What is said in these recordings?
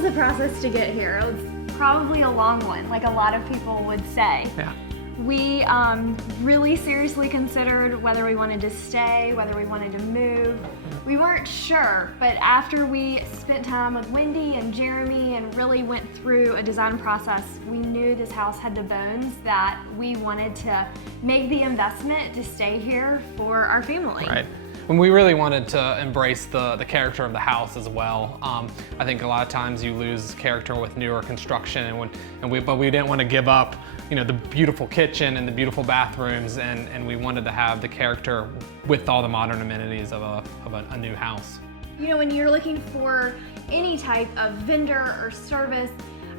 was the process to get here? It was probably a long one, like a lot of people would say. Yeah. We really seriously considered whether we wanted to stay, whether we wanted to move. We weren't sure, but after we spent time with Wendy and Jeremy and really went through a design process, we knew this house had the bones that we wanted to make the investment to stay here for our family. Right. And we really wanted to embrace the character of the house as well. I think a lot of times you lose character with newer construction, but we didn't want to give up, the beautiful kitchen and the beautiful bathrooms, and we wanted to have the character with all the modern amenities of a new house. When you're looking for any type of vendor or service,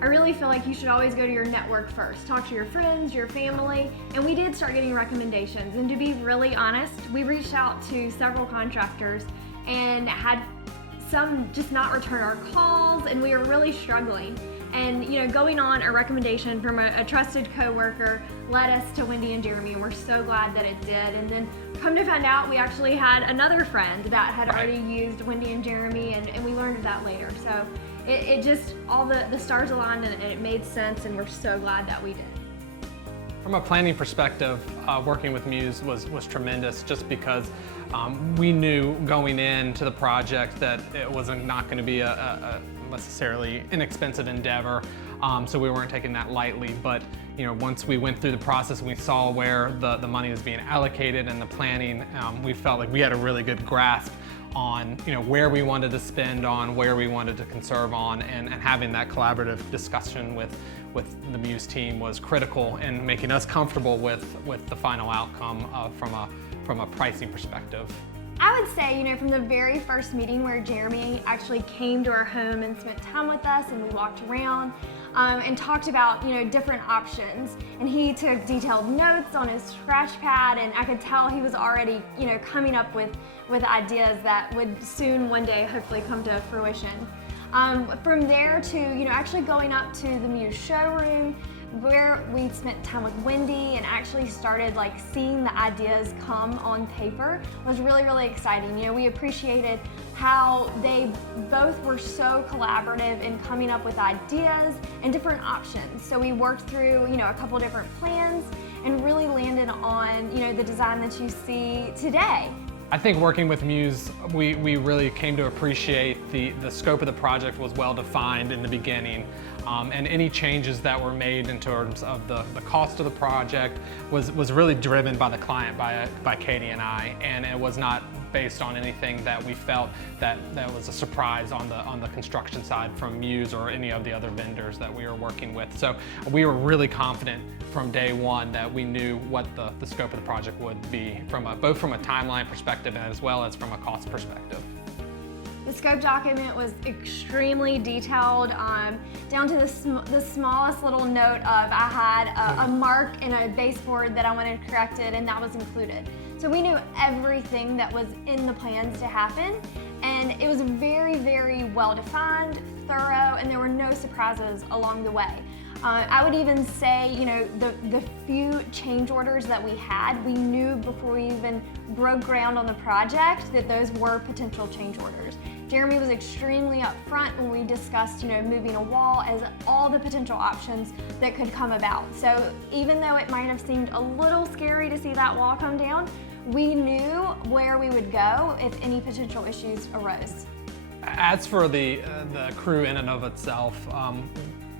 I really feel like you should always go to your network first. Talk to your friends, your family, and we did start getting recommendations. And to be really honest, we reached out to several contractors and had some just not return our calls, and we were really struggling. And going on a recommendation from a trusted coworker led us to Wendy and Jeremy, and we're so glad that it did. And then come to find out, we actually had another friend that had already used Wendy and Jeremy, and we learned of that later. So it just, all the stars aligned and it made sense, and we're so glad that we did. From a planning perspective, working with MUSE was tremendous, just because we knew going into the project that it wasn't not going to be a necessarily inexpensive endeavor, so we weren't taking that lightly. But once we went through the process and we saw where the money was being allocated and the planning, we felt like we had a really good grasp on where we wanted to spend on, where we wanted to conserve on, and having that collaborative discussion with the MUSE team was critical in making us comfortable with the final outcome from a pricing perspective. I would say, from the very first meeting where Jeremy actually came to our home and spent time with us, and we walked around and talked about, different options. And he took detailed notes on his scratch pad, and I could tell he was already, coming up with ideas that would soon one day hopefully come to fruition. From there to, actually going up to the MUSE showroom, where we spent time with Wendy and actually started seeing the ideas come on paper, was really, really exciting. We appreciated how they both were so collaborative in coming up with ideas and different options. So we worked through, a couple different plans and really landed on, the design that you see today. I think working with MUSE, we really came to appreciate the scope of the project was well defined in the beginning, and any changes that were made in terms of the cost of the project was really driven by the client, by Katie and I, and it was not based on anything that we felt that was a surprise on the construction side from MUSE or any of the other vendors that we were working with. So we were really confident from day one that we knew what the scope of the project would be, both from a timeline perspective and as well as from a cost perspective. The scope document was extremely detailed, down to the smallest little note of I had a mark in a baseboard that I wanted corrected, and that was included. So we knew everything that was in the plans to happen, and it was very, very well defined, thorough, and there were no surprises along the way. I would even say, the few change orders that we had, we knew before we even broke ground on the project that those were potential change orders. Jeremy was extremely upfront when we discussed, moving a wall as all the potential options that could come about. So even though it might have seemed a little scary to see that wall come down, we knew where we would go if any potential issues arose. As for the crew in and of itself,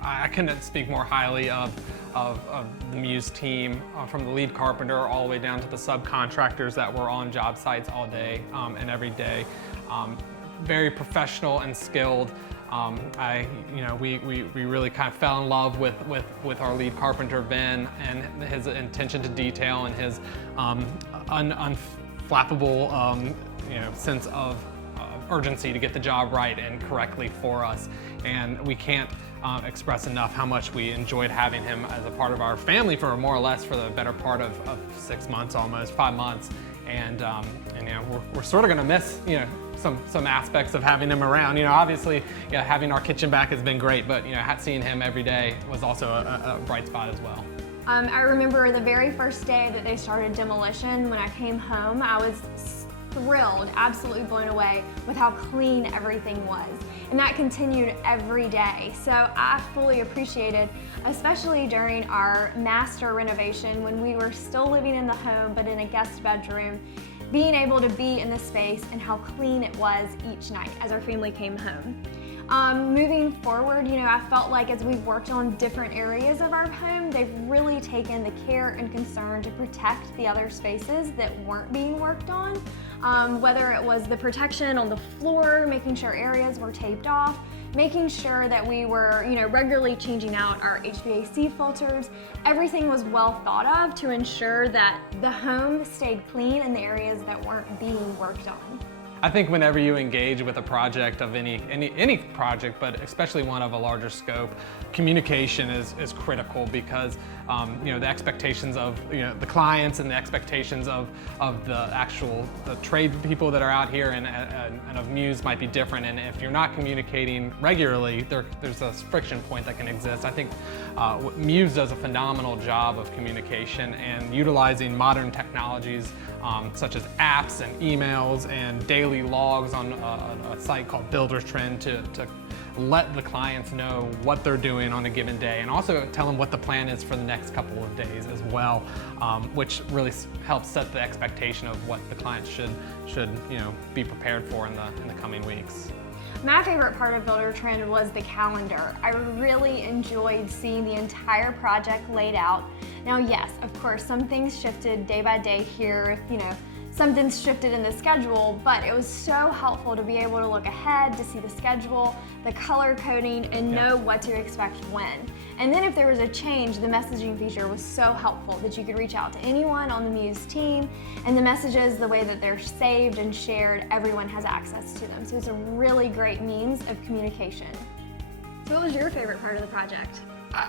I couldn't speak more highly of the MUSE team, from the lead carpenter all the way down to the subcontractors that were on job sites all day and every day. Very professional and skilled. We really kind of fell in love with our lead carpenter, Ben, and his attention to detail and his unflappable sense of urgency to get the job right and correctly for us. And we can't express enough how much we enjoyed having him as a part of our family for more or less for the better part of 6 months, almost 5 months. And we're sort of going to miss some aspects of having him around. Obviously, having our kitchen back has been great, but seeing him every day was also a bright spot as well. I remember the very first day that they started demolition. When I came home, I was thrilled, absolutely blown away with how clean everything was. And that continued every day. So I fully appreciated, especially during our master renovation when we were still living in the home but in a guest bedroom, being able to be in the space and how clean it was each night as our family came home. Moving forward, I felt like as we've worked on different areas of our home, they've really taken the care and concern to protect the other spaces that weren't being worked on. Whether it was the protection on the floor, making sure areas were taped off, making sure that we were, regularly changing out our HVAC filters. Everything was well thought of to ensure that the home stayed clean in the areas that weren't being worked on. I think whenever you engage with a project of any project, but especially one of a larger scope, communication is critical because the expectations of the clients and the expectations of the trade people that are out here and of MUSE might be different. And if you're not communicating regularly, there's a friction point that can exist. I think MUSE does a phenomenal job of communication and utilizing modern technologies such as apps and emails and daily logs on a site called Builder's Trend to let the clients know what they're doing on a given day, and also tell them what the plan is for the next couple of days as well, which really helps set the expectation of what the clients should be prepared for in the coming weeks. My favorite part of Builder Trend was the calendar. I really enjoyed seeing the entire project laid out. Now, yes, of course, some things shifted day by day here, something's shifted in the schedule, but it was so helpful to be able to look ahead, to see the schedule, the color coding, and know what to expect when. And then if there was a change, the messaging feature was so helpful that you could reach out to anyone on the MUSE team, and the messages, the way that they're saved and shared, everyone has access to them. So it's a really great means of communication. So what was your favorite part of the project?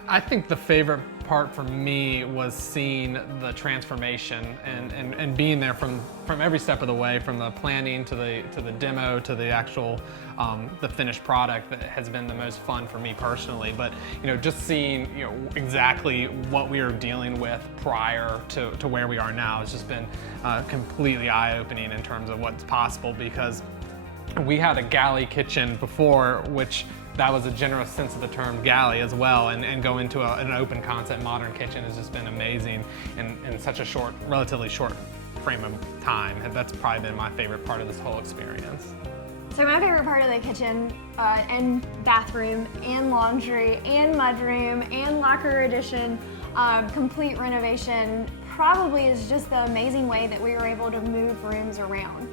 I think the favorite part for me was seeing the transformation and being there from every step of the way, from the planning to the demo to the actual the finished product. That has been the most fun for me personally. But just seeing exactly what we were dealing with prior to where we are now has just been completely eye-opening in terms of what's possible, because we had a galley kitchen before, which that was a generous sense of the term galley as well, and go into an open concept modern kitchen has just been amazing in such a relatively short frame of time. That's probably been my favorite part of this whole experience. So my favorite part of the kitchen and bathroom and laundry and mudroom and locker addition, complete renovation, probably is just the amazing way that we were able to move rooms around.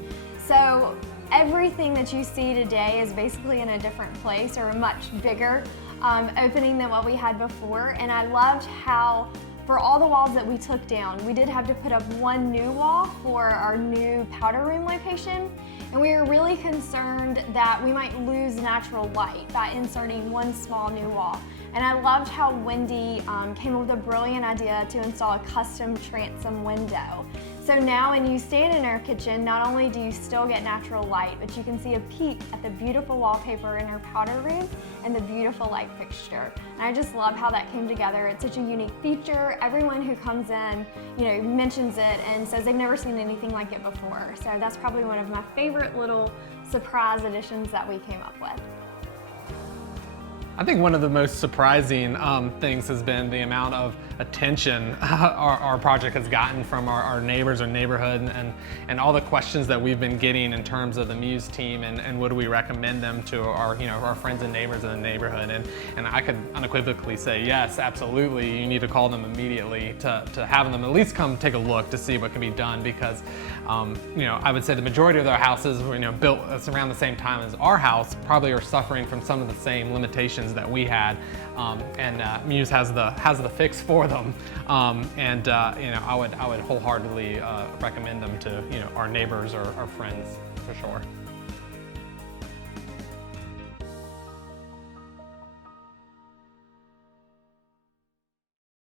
So everything that you see today is basically in a different place, or a much bigger opening than what we had before. And I loved how for all the walls that we took down, we did have to put up one new wall for our new powder room location. And we were really concerned that we might lose natural light by inserting one small new wall. And I loved how Wendy came up with a brilliant idea to install a custom transom window. So now when you stand in our kitchen, not only do you still get natural light, but you can see a peek at the beautiful wallpaper in our powder room and the beautiful light fixture. And I just love how that came together. It's such a unique feature. Everyone who comes in, mentions it and says they've never seen anything like it before. So that's probably one of my favorite little surprise additions that we came up with. I think one of the most surprising things has been the amount of attention our project has gotten from our neighbors or neighborhood, and all the questions that we've been getting in terms of the MUSE team and would we recommend them to our friends and neighbors in the neighborhood. And I could unequivocally say yes, absolutely, you need to call them immediately to have them at least come take a look to see what can be done, because I would say the majority of their houses built around the same time as our house probably are suffering from some of the same limitations that we had, and MUSE has the fix for them, I would wholeheartedly recommend them to our neighbors or our friends for sure.